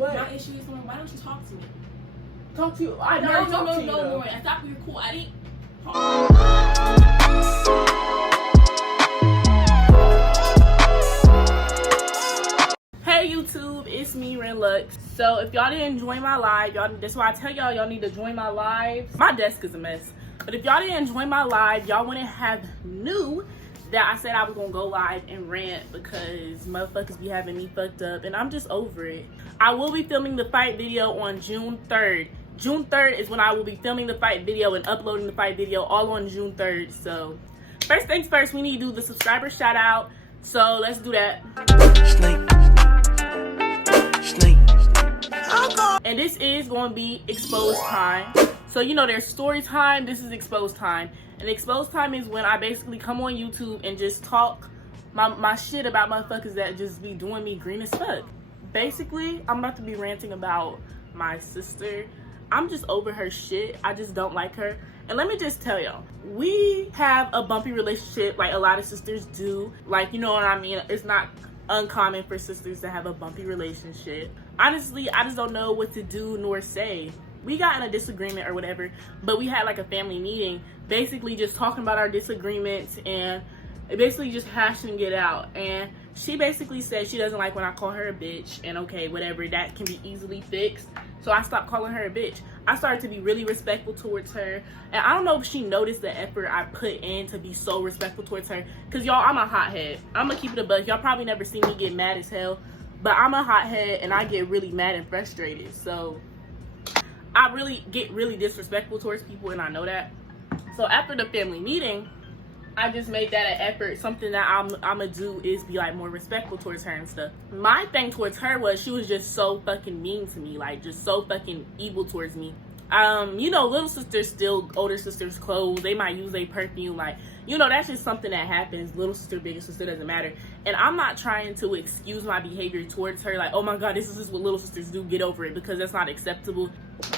What? My issue is, why don't you talk to me? Talk to you. I never talked to you. No, Lauren. I thought we were cool. I didn't. Hey YouTube, it's me, Renlux. So if y'all didn't join my live, that's why I tell y'all need to join my live. My desk is a mess. But if y'all didn't join my live, y'all wouldn't have knew that I said I was gonna go live and rant because motherfuckers be having me fucked up and I'm just over it. I will be filming the fight video on June 3rd. June 3rd is when I will be filming the fight video and uploading the fight video, all on June 3rd. So first things first, we need to do the subscriber shout out. So let's do that. And this is going to be exposed time. So you know there's story time, this is exposed time. And exposed time is when I basically come on YouTube and just talk my shit about motherfuckers that just be doing me green as fuck. Basically, I'm about to be ranting about my sister. I'm just over her shit. I just don't like her. And let me just tell y'all, we have a bumpy relationship like a lot of sisters do. Like, you know what I mean? It's not uncommon for sisters to have a bumpy relationship. Honestly, I just don't know what to do nor say. We got in a disagreement or whatever, but we had like a family meeting, basically just talking about our disagreements and basically just hashing it out. And she basically said she doesn't like when I call her a bitch, and okay, whatever, that can be easily fixed. So I stopped calling her a bitch. I started to be really respectful towards her. And I don't know if she noticed the effort I put in to be so respectful towards her. Cause y'all, I'm a hothead. I'm gonna keep it a buck. Y'all probably never seen me get mad as hell, but I'm a hothead and I get really mad and frustrated. So I really get really disrespectful towards people, and I know that. So after the family meeting, I just made that an effort. Something that I'm gonna do is be like more respectful towards her and stuff. My thing towards her was she was just so fucking mean to me, like just so fucking evil towards me. You know, little sisters steal older sisters' clothes. They might use their perfume. Like, you know, that's just something that happens. Little sister, bigger sister, doesn't matter. And I'm not trying to excuse my behavior towards her. Like, oh my God, this is just what little sisters do. Get over it, because that's not acceptable.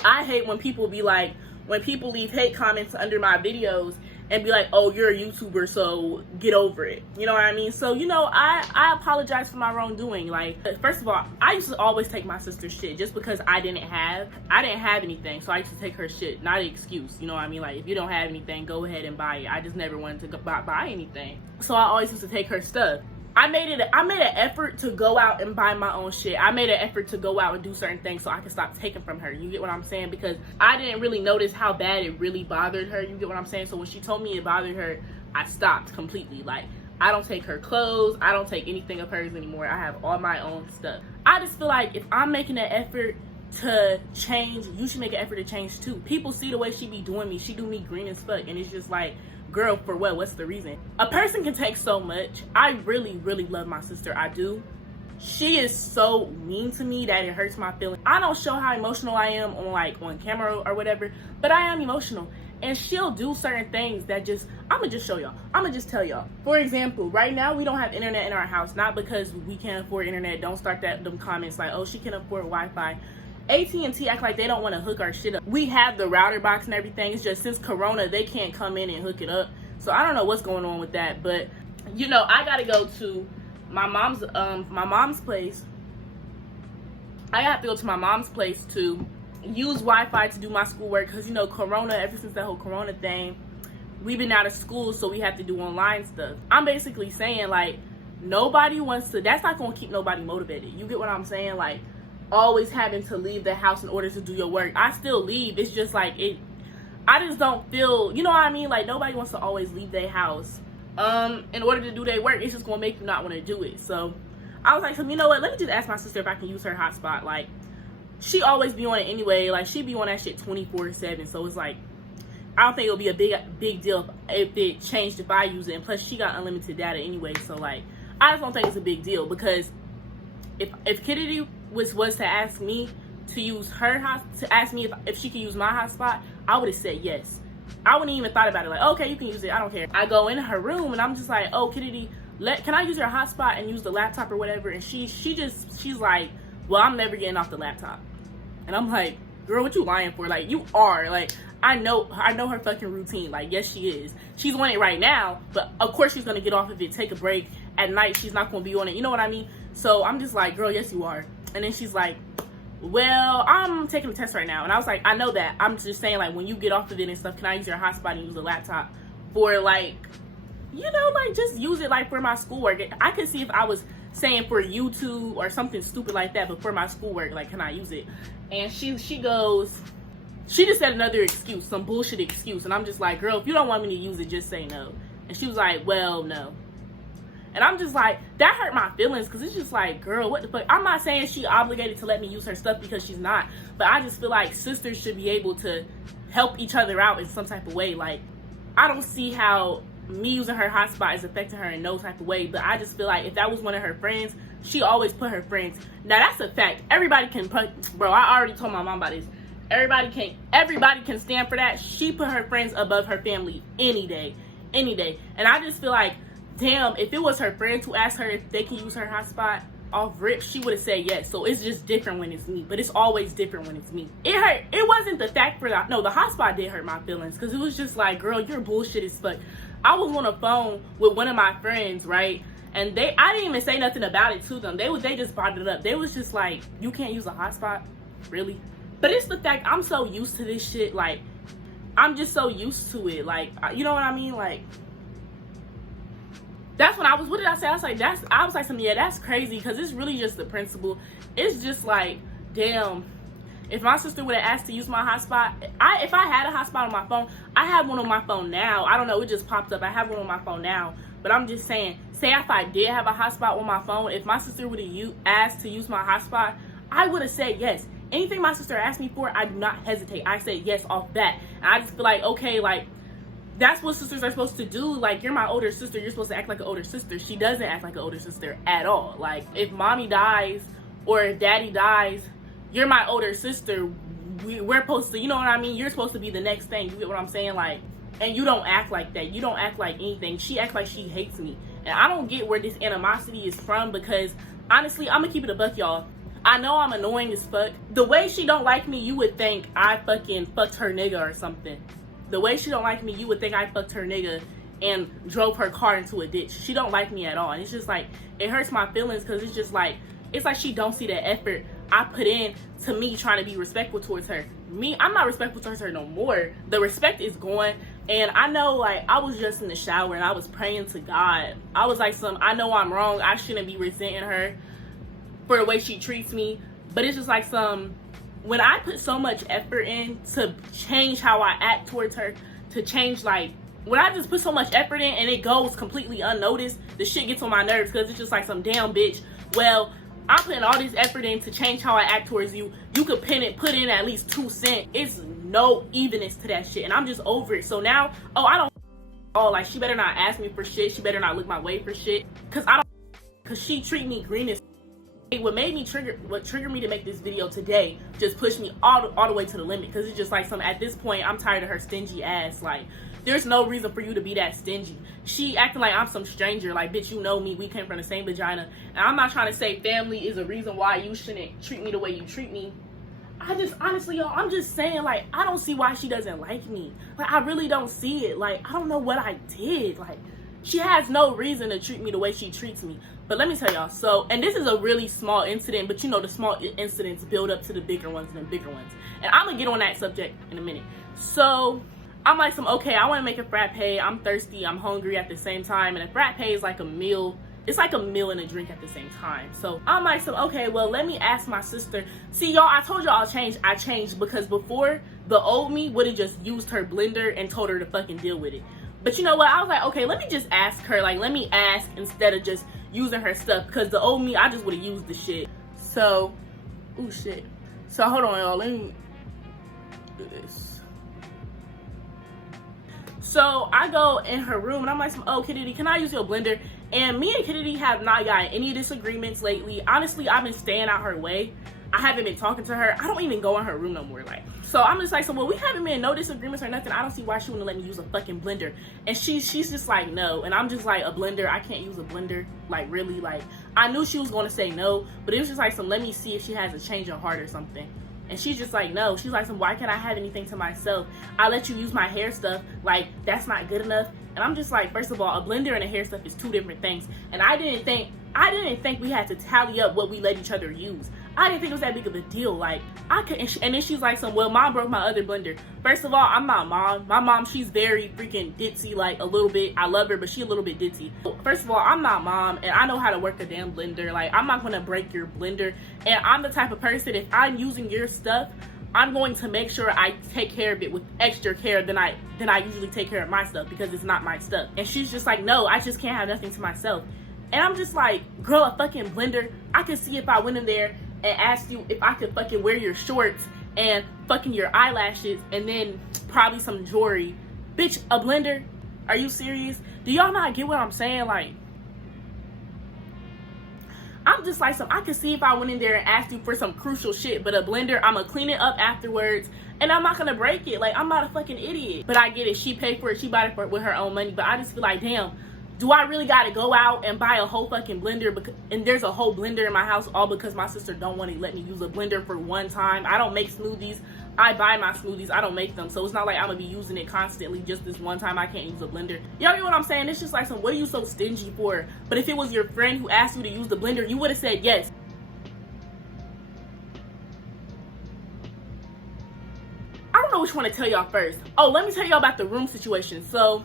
I hate when people be like, when people leave hate comments under my videos and be like, oh, you're a YouTuber, so get over it. You know what I mean? So, you know, I apologize for my wrongdoing. Like, first of all, I used to always take my sister's shit just because I didn't have anything. So I used to take her shit, not an excuse. You know what I mean? Like, if you don't have anything, go ahead and buy it. I just never wanted to buy anything. So I always used to take her stuff. I made an effort to go out and buy my own shit. I made an effort to go out and do certain things so I could stop taking from her. You get what I'm saying? Because I didn't really notice how bad it really bothered her. You get what I'm saying? So when she told me it bothered her, I stopped completely. Like, I don't take her clothes. I don't take anything of hers anymore. I have all my own stuff. I just feel like if I'm making an effort to change, you should make an effort to change too. People see the way she be doing me. She do me green as fuck. And it's just like, girl, for what? What's the reason? A person can take so much. I really, really love my sister. I do. She is so mean to me that it hurts my feelings. I don't show how emotional I am on camera or whatever, but I am emotional. And she'll do certain things that just, I'ma just show y'all. I'ma just tell y'all. For example, right now we don't have internet in our house, not because we can't afford internet. Don't start them comments like, oh, she can afford Wi-Fi. AT&T act like they don't want to hook our shit up. We have the router box and everything. It's just since Corona, they can't come in and hook it up. So I don't know what's going on with that. But, you know, I got to go to my mom's place. I have to go to my mom's place to use Wi-Fi to do my schoolwork. Because, you know, Corona, ever since that whole Corona thing, we've been out of school, so we have to do online stuff. I'm basically saying, like, nobody wants to, that's not going to keep nobody motivated. You get what I'm saying? Like, always having to leave the house in order to do your work. I still leave. It's just like I just don't feel, you know what I mean? Like, nobody wants to always leave their house in order to do their work. It's just gonna make you not want to do it. So I was like, so you know what, let me just ask my sister if I can use her hotspot. Like, she always be on it anyway. Like, she be on that shit 24/7. So it's like, I don't think it'll be a big deal if it changed if I use it. And plus she got unlimited data anyway. So like, I just don't think it's a big deal, because if Kennedy was to ask me to use to ask me if she could use my hotspot, I would have said yes. I wouldn't even thought about it. Like, okay, you can use it. I don't care. I go in her room and I'm just like, oh, Kennedy, can I use your hotspot and use the laptop or whatever? And she's like, well, I'm never getting off the laptop. And I'm like, girl, what you lying for? Like, you are. Like, I know her fucking routine. Like, yes, she is. She's on it right now, but of course she's gonna get off of it, take a break. At night, she's not gonna be on it. You know what I mean? So I'm just like, girl, yes, you are. And then she's like, well, I'm taking a test right now. And I was like, I know that. I'm just saying, like, when you get off of it and stuff, can I use your hotspot and use the laptop for, like, you know, like, just use it, like, for my schoolwork. I could see if I was saying for YouTube or something stupid like that, but for my schoolwork, like, can I use it? And she goes, she just said another excuse, some bullshit excuse. And I'm just like, girl, if you don't want me to use it, just say no. And she was like, well, no. And I'm just like, that hurt my feelings, because it's just like, girl, what the fuck? I'm not saying she obligated to let me use her stuff, because she's not. But I just feel like sisters should be able to help each other out in some type of way. Like, I don't see how me using her hotspot is affecting her in no type of way. But I just feel like if that was one of her friends, she always put her friends. Now, that's a fact. Everybody can put, bro, I already told my mom about this. Everybody can stand for that. She put her friends above her family any day. Any day. And I just feel like, damn, if it was her friends who asked her if they can use her hotspot off rip, she would have said yes. So it's just different when it's me, but it's always different when it's me. It hurt. It wasn't the fact for that. No, the hotspot did hurt my feelings, because it was just like, girl, you're bullshit as fuck. I was on a phone with one of my friends, right? And I didn't even say nothing about it to them. They just brought it up. They was just like, you can't use a hotspot? Really? But it's the fact I'm so used to this shit. Like, I'm just so used to it. Like, you know what I mean? Like, that's when what did I say? I was like, something, yeah, that's crazy, because it's really just the principle. It's just like, damn, if my sister would have asked to use my hotspot, if I had a hotspot on my phone, I have one on my phone now. I don't know, it just popped up. I have one on my phone now. But I'm just saying, say if I did have a hotspot on my phone, if my sister would have asked to use my hotspot, I would have said yes. Anything my sister asked me for, I do not hesitate. I say yes off bat. And I just feel like, okay, like, that's what sisters are supposed to do. Like, you're my older sister, you're supposed to act like an older sister. She doesn't act like an older sister at all. Like, if mommy dies or if daddy dies, you're my older sister. We're supposed to, you know what I mean? You're supposed to be the next thing. You get what I'm saying? Like, and you don't act like that. You don't act like anything. She acts like she hates me. And I don't get where this animosity is from, because honestly, I'm gonna keep it a buck, y'all. I know I'm annoying as fuck. The way she don't like me, you would think I fucking fucked her nigga or something. The way she don't like me, you would think I fucked her nigga and drove her car into a ditch. She don't like me at all. And it's just like, it hurts my feelings, because it's just like, it's like she don't see the effort I put in to me trying to be respectful towards her. Me, I'm not respectful towards her no more. The respect is gone. And I know, like, I was just in the shower and I was praying to God. I was like, I know I'm wrong. I shouldn't be resenting her for the way she treats me. But it's just like when I put so much effort in to change how I act towards her, to change, like, when I just put so much effort in and it goes completely unnoticed, the shit gets on my nerves, because it's just like some damn bitch. Well, I'm putting all this effort in to change how I act towards you. You could put in at least 2 cents. It's no evenness to that shit, and I'm just over it. So now, like, she better not ask me for shit. She better not look my way for shit, because she treat me green as. What triggered me to make this video today just pushed me all the way to the limit, because it's just like at this point, I'm tired of her stingy ass. Like, there's no reason for you to be that stingy. She acting like I'm some stranger. Like, bitch, you know me. We came from the same vagina. And I'm not trying to say family is a reason why you shouldn't treat me the way you treat me. I just, honestly, y'all, I'm just saying, like, I don't see why she doesn't like me. Like, I really don't see it. Like, I don't know what I did. Like, she has no reason to treat me the way she treats me. But let me tell y'all, so, and this is a really small incident, but you know, the small incidents build up to the bigger ones and the bigger ones. And I'm gonna get on that subject in a minute. So, I'm like, okay, I wanna make a frappe. I'm thirsty, I'm hungry at the same time. And a frappe is like a meal. It's like a meal and a drink at the same time. So, I'm like, okay, well, let me ask my sister. See, y'all, I told y'all I changed, because before, the old me would have just used her blender and told her to fucking deal with it. But you know what? I was like, okay, let me just ask her. Like, let me ask instead of just using her stuff. Because the old me, I just would have used the shit. So, oh shit. So, hold on, y'all. Let me do this. So, I go in her room and I'm like, oh, Kennedy, can I use your blender? And me and Kennedy have not gotten any disagreements lately. Honestly, I've been staying out her way. I haven't been talking to her. I don't even go in her room no more. Like, so I'm just like, well, we haven't been no disagreements or nothing. I don't see why she wouldn't let me use a fucking blender. And she's just like, no. And I'm just like, a blender? I can't use a blender. Like, really? Like, I knew she was going to say no, but it was just like, let me see if she has a change of heart or something. And she's just like, no. She's like, why can't I have anything to myself? I let you use my hair stuff. Like, that's not good enough. And I'm just like, first of all, a blender and a hair stuff is 2 different things. And I didn't think we had to tally up what we let each other use. I didn't think it was that big of a deal. Like, I could, and then she's like, well, mom broke my other blender. First of all, I'm not mom. My mom, she's very freaking ditzy, like a little bit. I love her, but she a little bit ditzy. First of all, I'm not mom, and I know how to work a damn blender. Like, I'm not gonna break your blender. And I'm the type of person, if I'm using your stuff, I'm going to make sure I take care of it with extra care than I usually take care of my stuff, because it's not my stuff. And she's just like, no, I just can't have nothing to myself. And I'm just like, girl, a fucking blender. I could see if I went in there and asked you if I could fucking wear your shorts and fucking your eyelashes and then probably some jewelry. Bitch, a blender? Are you serious? Do y'all not get what I'm saying? Like, I'm just like, I could see if I went in there and asked you for some crucial shit, but a blender, I'm gonna clean it up afterwards, and I'm not gonna break it. Like, I'm not a fucking idiot. But I get it. She paid for it. She bought it with her own money. But I just feel like, damn, do I really gotta go out and buy a whole fucking blender? And there's a whole blender in my house all because my sister don't want to let me use a blender for one time. I don't make smoothies. I buy my smoothies. I don't make them. So it's not like I'm gonna be using it constantly. Just this one time I can't use a blender. Y'all get what I'm saying? It's just like, what are you so stingy for? But if it was your friend who asked you to use the blender, you would have said yes. I don't know which one to tell y'all first. Oh, let me tell y'all about the room situation. So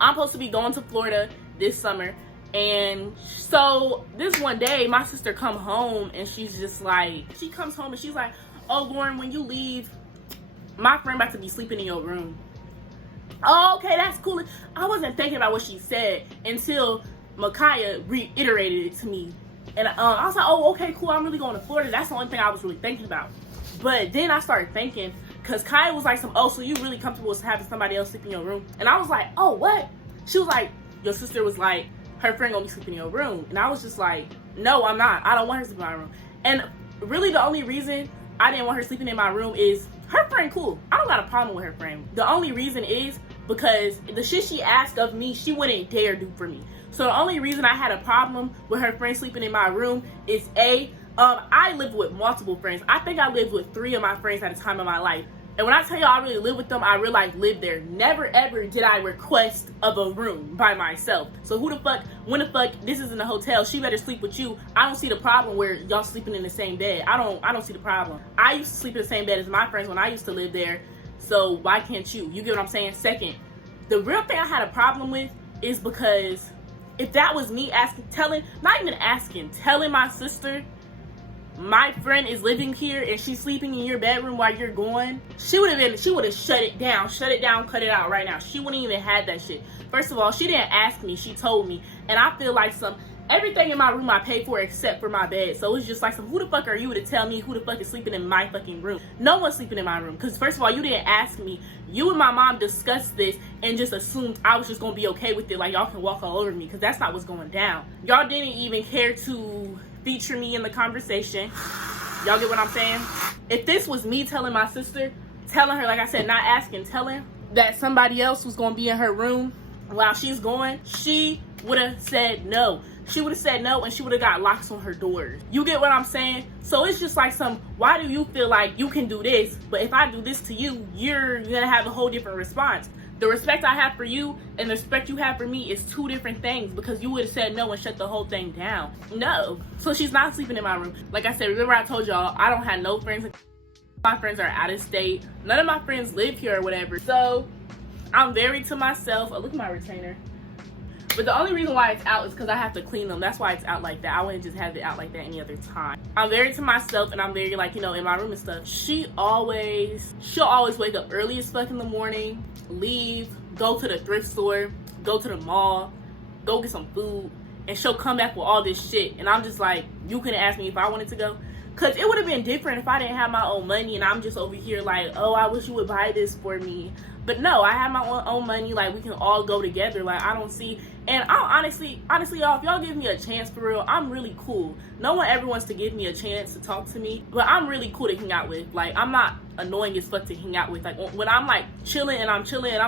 I'm supposed to be going to Florida this summer, and so this one day my sister come home and she's just like, she comes home and she's like, oh, Lauren, when you leave, my friend about to be sleeping in your room. Oh, okay, that's cool. I wasn't thinking about what she said until Micaiah reiterated it to me, and I was like, oh, okay, cool, I'm really going to Florida. That's the only thing I was really thinking about. But then I started thinking, because Kaya was like, oh, so you really comfortable with having somebody else sleep in your room? And I was like, oh, what? She was like, your sister was like, her friend gonna be sleeping in your room. And I was just like, no, I'm not. I don't want her sleeping in my room. And really the only reason I didn't want her sleeping in my room is her friend cool. I don't got a problem with her friend. The only reason is because the shit she asked of me, she wouldn't dare do for me. So the only reason I had a problem with her friend sleeping in my room is I lived with multiple friends. I think I lived with 3 of my friends at a time in my life. And when I tell you I really live with them, I really like live there. Never ever did I request of a room by myself. So when the fuck, this isn't a hotel, she better sleep with you. I don't see the problem where y'all sleeping in the same bed. I don't see the problem. I used to sleep in the same bed as my friends when I used to live there. So why can't you? You get what I'm saying? Second, the real thing I had a problem with is because if that was me telling my sister, my friend is living here and she's sleeping in your bedroom while you're gone, she would have shut it down, cut it out right now. She wouldn't even had that shit. First of all, she didn't ask me, she told me. And I feel like everything in my room I paid for except for my bed. So it's just like, who the fuck are you to tell me who the fuck is sleeping in my fucking room? No one's sleeping in my room. Because first of all, you didn't ask me. You and my mom discussed this and just assumed I was just going to be okay with it. Like, y'all can walk all over me, because that's not what's going down. Y'all didn't even care to feature me in the conversation. Y'all get what I'm saying? If this was me telling my sister, telling her, like I said, not asking, telling that somebody else was going to be in her room while she's going, she would have said no. She would have said no, and she would have got locks on her doors. You get what I'm saying? So it's just like why do you feel like you can do this, but if I do this to you, you're going to have a whole different response? The respect I have for you and the respect you have for me is 2 different things, because you would have said no and shut the whole thing down. No. So she's not sleeping in my room. Like I said, remember I told y'all, I don't have no friends. My friends are out of state. None of my friends live here or whatever. So I'm very to myself. Oh, look at my retainer. But the only reason why it's out is because I have to clean them. That's why it's out like that. I wouldn't just have it out like that any other time. I'm very to myself, and I'm very, like, in my room and stuff. She'll always wake up early as fuck in the morning, leave, go to the thrift store, go to the mall, go get some food, and she'll come back with all this shit. And I'm just like, you couldn't ask me if I wanted to go? Because it would have been different if I didn't have my own money and I'm just over here like, oh, I wish you would buy this for me. But no, I have my own money. Like, we can all go together. Like, I don't see. And I'll honestly, y'all, if y'all give me a chance for real, I'm really cool. No one ever wants to give me a chance to talk to me, but I'm really cool to hang out with. Like, I'm not annoying as fuck to hang out with. Like, when I'm like chilling and I'm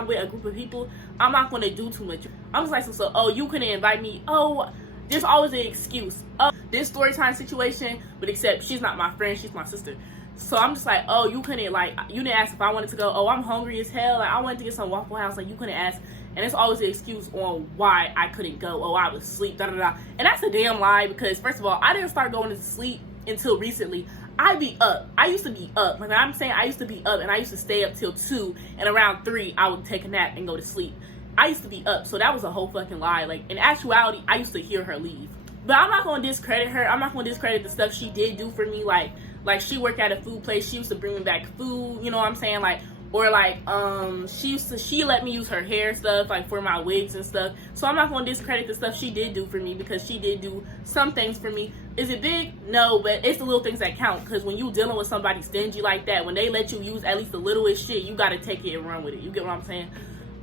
with a group of people, I'm not going to do too much. I'm just like, so, oh, you couldn't invite me. Oh, there's always an excuse. Oh, this story time situation, but except she's not my friend, she's my sister. So I'm just like, oh, you couldn't, like, you didn't ask if I wanted to go. Oh, I'm hungry as hell. Like, I wanted to get some Waffle House. Like, you couldn't ask. And it's always an excuse on why I couldn't go. Oh, I was asleep, da da da. And that's a damn lie, because first of all, I didn't start going to sleep until recently, I be up. I used to be up. When I'm saying I used to be up, and I used to stay up till 2, and around 3 I would take a nap and go to sleep. I used to be up, so that was a whole fucking lie. Like, in actuality, I used to hear her leave. But I'm not gonna discredit her. I'm not gonna discredit the stuff she did do for me. Like she worked at a food place. She used to bring me back food. You know what I'm saying? Like, or like she let me use her hair stuff, like for my wigs and stuff. So I'm not gonna discredit the stuff she did do for me, because she did do some things for me. Is it big? No, but it's the little things that count. Because when you dealing with somebody stingy like that, when they let you use at least the littlest shit, you gotta take it and run with it. You get what I'm saying?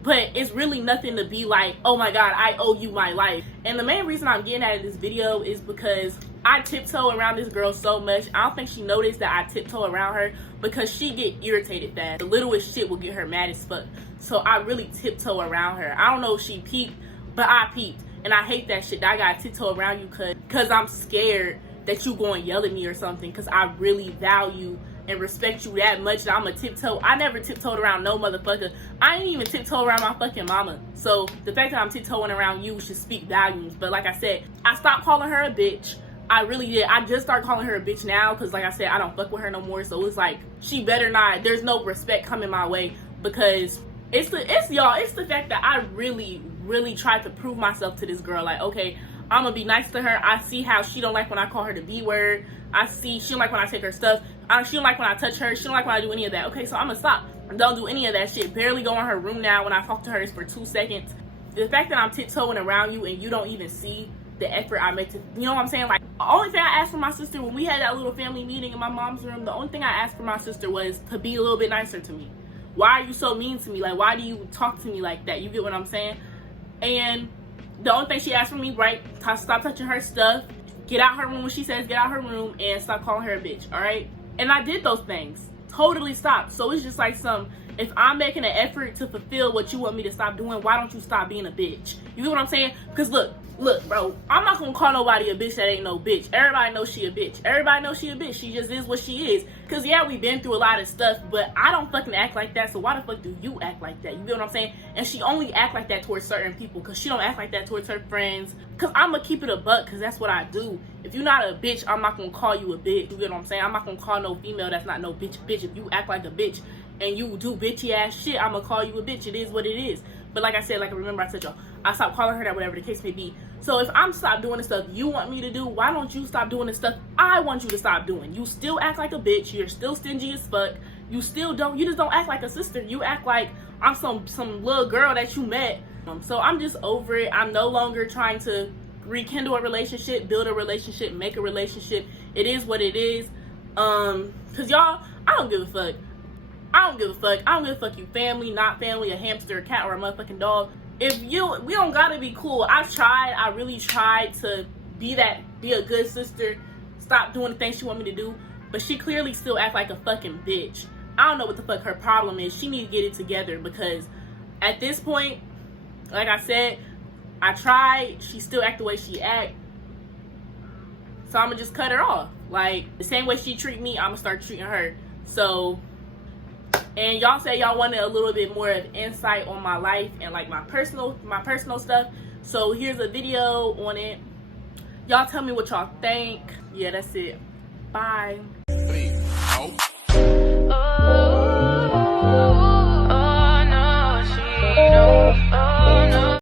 But it's really nothing to be like, oh my god, I owe you my life. And the main reason I'm getting out of this video is because I tiptoe around this girl so much. I don't think she noticed that I tiptoe around her, because she get irritated fast. The littlest shit will get her mad as fuck. So I really tiptoe around her. I don't know if she peeped, but I peeped. And I hate that shit. I gotta tiptoe around you because I'm scared that you go and yell at me or something, because I really value and respect you that much that I'm a tiptoe. I never tiptoed around no motherfucker. I ain't even tiptoe around my fucking mama. So the fact that I'm tiptoeing around you should speak volumes. But like I said, I stopped calling her a bitch. I really did. I just started calling her a bitch now, because like I said, I don't fuck with her no more. So it's like, she better not. There's no respect coming my way, because it's the fact that I really tried to prove myself to this girl. Like, okay, I'm gonna be nice to her. I see how she don't like when I call her the B word. I see she don't like when I take her stuff. She don't like when I touch her. She don't like when I do any of that. Okay, so I'm gonna stop. Don't do any of that shit. Barely go in her room now. When I talk to her, it's for 2 seconds. The fact that I'm tiptoeing around you and you don't even see the effort I make to, you know what I'm saying? Like, the only thing I asked for my sister when we had that little family meeting in my mom's room, the only thing I asked for my sister was to be a little bit nicer to me. Why are you so mean to me? Like, why do you talk to me like that? You get what I'm saying? And the only thing she asked for me, right, stop touching her stuff, get out her room when she says get out her room, and stop calling her a bitch, all right? And I did those things. Totally stopped. So it's just like if I'm making an effort to fulfill what you want me to stop doing, why don't you stop being a bitch? You get what I'm saying? Because look, bro, I'm not gonna call nobody a bitch that ain't no bitch. Everybody knows she a bitch. Everybody knows she a bitch. She just is what she is. Because yeah, we've been through a lot of stuff, but I don't fucking act like that. So why the fuck do you act like that? You get what I'm saying? And she only act like that towards certain people, because she don't act like that towards her friends. Because I'm gonna keep it a buck, because that's what I do. If you're not a bitch, I'm not gonna call you a bitch. You get what I'm saying? I'm not gonna call no female that's not no bitch. If you act like a bitch and you do bitchy ass shit, I'm gonna call you a bitch. It is what it is. But like I said, like remember I said y'all, I stopped calling her that, whatever the case may be. So if I'm stop doing the stuff you want me to do, why don't you stop doing the stuff I want you to stop doing? You still act like a bitch. You're still stingy as fuck. You just don't act like a sister. You act like I'm some little girl that you met. So I'm just over it. I'm no longer trying to rekindle a relationship, build a relationship, make a relationship. It is what it is. Cause y'all, I don't give a fuck. I don't give a fuck. I don't give a fuck you family, not family, a hamster, a cat, or a motherfucking dog. We don't gotta be cool. I really tried to be a good sister, stop doing the things she want me to do, but she clearly still act like a fucking bitch. I don't know what the fuck her problem is. She need to get it together, because at this point, like I said, I tried, she still act the way she act, so I'm gonna just cut her off. Like, the same way she treat me, I'm gonna start treating her. So, and y'all say y'all wanted a little bit more of insight on my life and like my personal stuff. So here's a video on it. Y'all tell me what y'all think. Yeah, that's it. Bye.